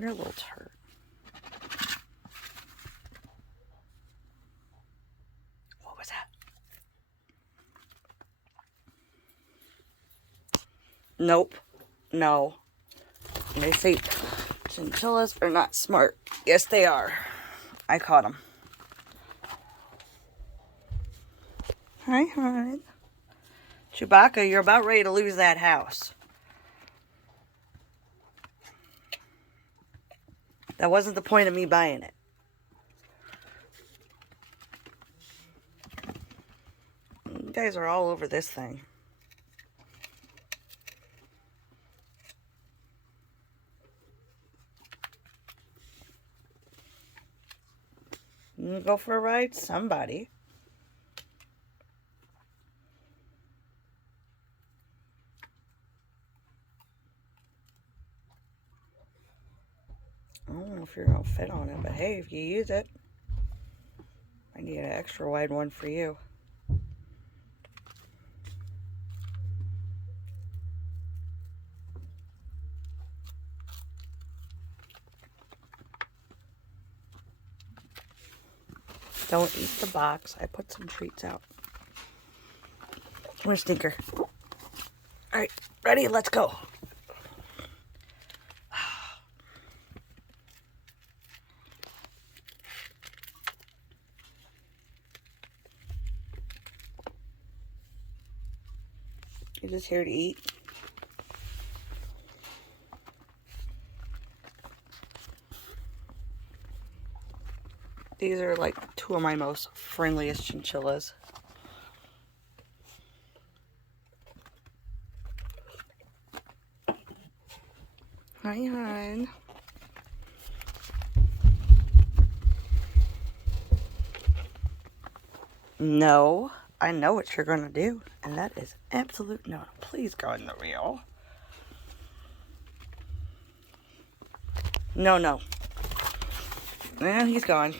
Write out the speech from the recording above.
You're a little turd. What was that? Nope. No. They say chinchillas are not smart. Yes, they are. I caught them. Hi, hon. Chewbecca, you're about ready to lose that house. That wasn't the point of me buying it. You guys are all over this thing. You gonna go for a ride? Somebody. I don't know if you're gonna fit on it, but hey, if you use it, I need an extra wide one for you. Don't eat the box. I put some treats out. Where's Stinker? Alright, ready? Let's go. You're just here to eat. These are like two of my most friendliest chinchillas. Hi, hon. No, I know what you're gonna do, and that is absolute no. Please go in the reel. No, no. And he's gone.